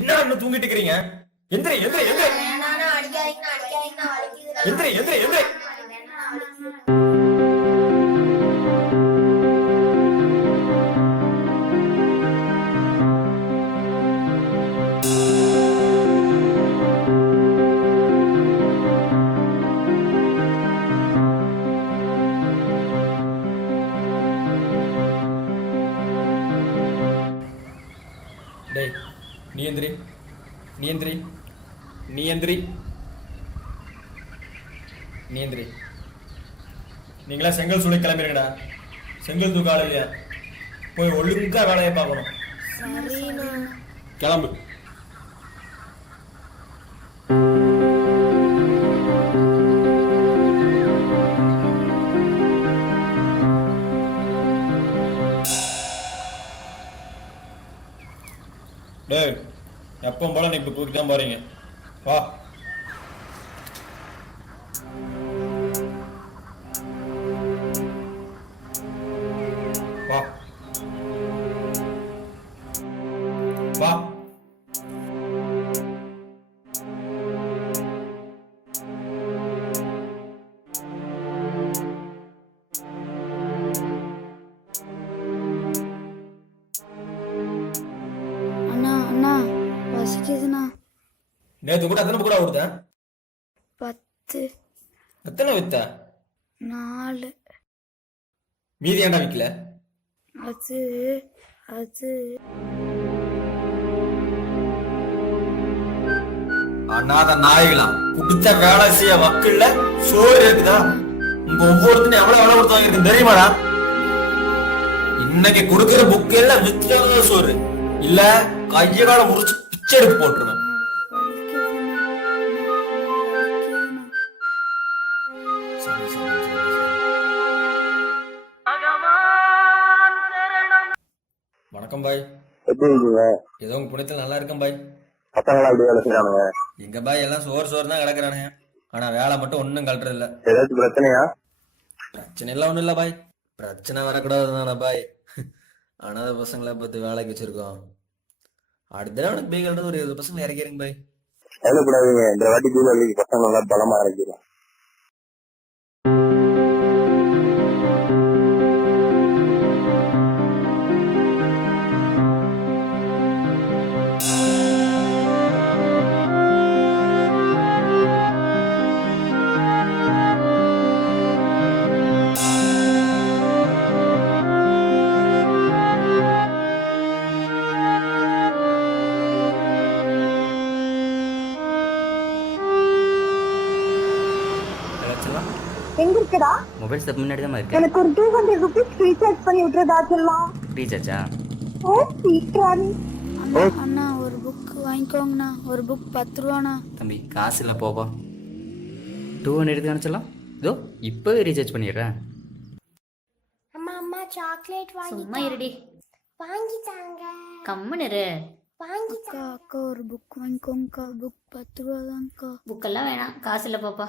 என்ன தூங்கிட்டு இருக்கீங்க? எந்திரி எந்திரி எந்திரி எந்திரி எந்திரி எந்திரி. டேய் நீ எந்திரி நீ எந்திரி நீ எந்திரி நீ எந்திரி. நீங்களா செங்கல் சூளை கிளம்பிருங்கடா. செங்கல் தூக்க ஆள் இல்லையா? போய் ஒழுங்கா வேலையை பார்க்கணும். கிளம்பு. டேய் எப்பவும் போல நீ இப்போ தூக்கி தான் போறீங்க. வா. வா வா. நேற்று கூட எத்தனை கூட ஓடுத? 10. எத்தனை வித்த? 4. மீதி ஏன்டா விக்கல? அது அண்ணாத நாய்களா, குடிச்ச வேலை செய்ய வக்கில்ல சோறு இருக்குதா? உங்க ஒவ்வொருத்தரும் எவ்வளவு வேலை கொடுத்து வாங்கிருக்கு தெரியுமாடா? இன்னைக்கு கொடுக்கிற புக்கு எல்லாம் விற்காத சோறு இல்ல கைய கால முறிச்சு பிச்சை எடுத்து போட்டுருவேன். வணக்கம் பாய். எப்படி இருக்கீங்க? ஏதோ உங்க புண்ணியத்தில் நல்லா இருக்கேன் பாய். பசங்களா எப்படி வேலை செய்யறானுங்க? எங்க பாய் எல்லாம் சோறு தான் கிடக்குறானுங்க. ஆனா வேலை மட்டும் ஒன்னும் கழட்டுறது இல்ல. ஏதாச்சும் பிரச்சனையா? பிரச்சனை எல்லாம் ஒண்ணும் இல்ல பாய். பிரச்சனை வரக்கூடாதுதானே பாய். அனாதை பசங்களை பார்த்து வேலைக்கு வச்சிருக்கோம். அடுத்த தடவை உனக்கு பீ கழட்டு ஒரு 20 பசங்களை இறக்கிறீங்க பாய். கவலைப்படாதீங்க, இந்த வாட்டி தீபாவளிக்கு பசங்க நல்லா பலமா இறக்கிறோம். எங்க இருக்கடா? மொபைல் ஸ்டெப் முன்னாடி தான் இருக்கு. எனக்கு ஒரு 200 ரூபீஸ் ரீசார்ஜ் பண்ணி விட்டுறதா சொல்லலாம். ரீசார்ஜா? ஓ சீக்கிரம். அண்ணா ஒரு புக் வாங்கிக்கோங்கண்ணா. ஒரு புக் 10 ரூபாண்ணா. தம்பி காசு இல்லை போப்பா. 200 எடுத்து அனுப்பிச்சலாம். இதோ இப்போவே ரீசார்ஜ் பண்ணிடுறேன். அம்மா அம்மா சாக்லேட் வாங்கி. சும்மா இருடி. வாங்கி தாங்க. கம்முன்னு இரு. வாங்கி அக்கா அக்கா ஒரு புக் வாங்கிக்கோங்கக்கா. புக் 10 ரூபா தான்க்கா. புக்கெல்லாம் வேணாம், காசு இல்லை பாப்பா.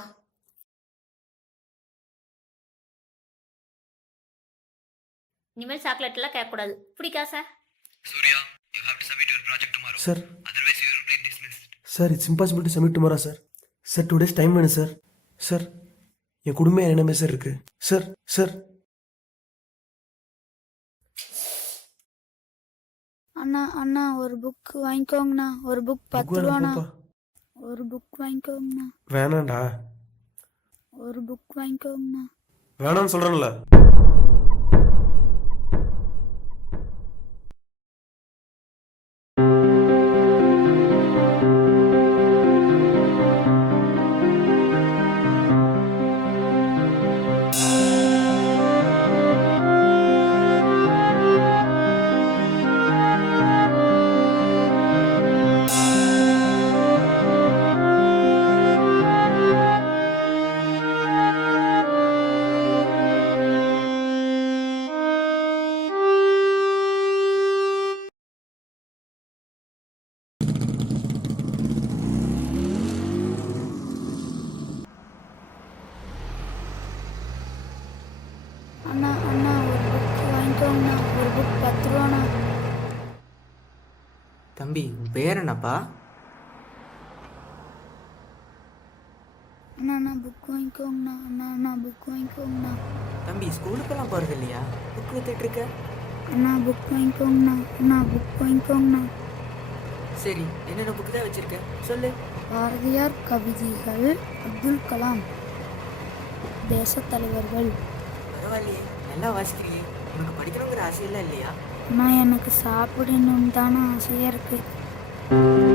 இனிமேல் சாக்லேட் எல்லாம் கேட்கக்கூடாது. பிடிக்காசா? Surya, you have to submit your project tomorrow. Sir. Otherwise, you will be dismissed. Sir, it's impossible to submit tomorrow, sir. Sir, 2 days time வேணும் சார். சார் என் குடும்பம் என்னமே சார் இருக்கு. சார் சார் அண்ணா ஒரு புக் வாங்கிக்கோங்கண்ணா. ஒரு book 10 ரூபாண்ணா. ஒரு book வாங்கிக்கோங்கண்ணா. வேணாண்டா. ஒரு book வாங்கிக்கோங்கண்ணா. வேணான்னு சொல்றேன்ல. தம்பி உன் பேர் என்னப்பா? அண்ணா அண்ணா புக் வாங்கிக்கோங்கண்ணா. அண்ணா அண்ணா புக் வாங்கிக்கோங்கண்ணா. தம்பி ஸ்கூலுக்கெல்லாம் போகிறது இல்லையா? புக் வித்துட்டு இருக்க. அண்ணா புக் வாங்கிக்கோங்கண்ணா. அண்ணா புக் வாங்கிக்கோங்கண்ணா. சரி, என்னென்ன புக்கு தான் வச்சிருக்க சொல்லு. பாரதியார் கவிதைகள், அப்துல் கலாம், தேசத் தலைவர்கள். பரவாயில்லையே, நல்லா வாசிக்கிறியே. உனக்கு படிக்கணுங்கிற ஆசையெல்லாம் இல்லையா? அண்ணா எனக்கு சாப்பிடணும்னு தானே ஆசையாக இருக்குது.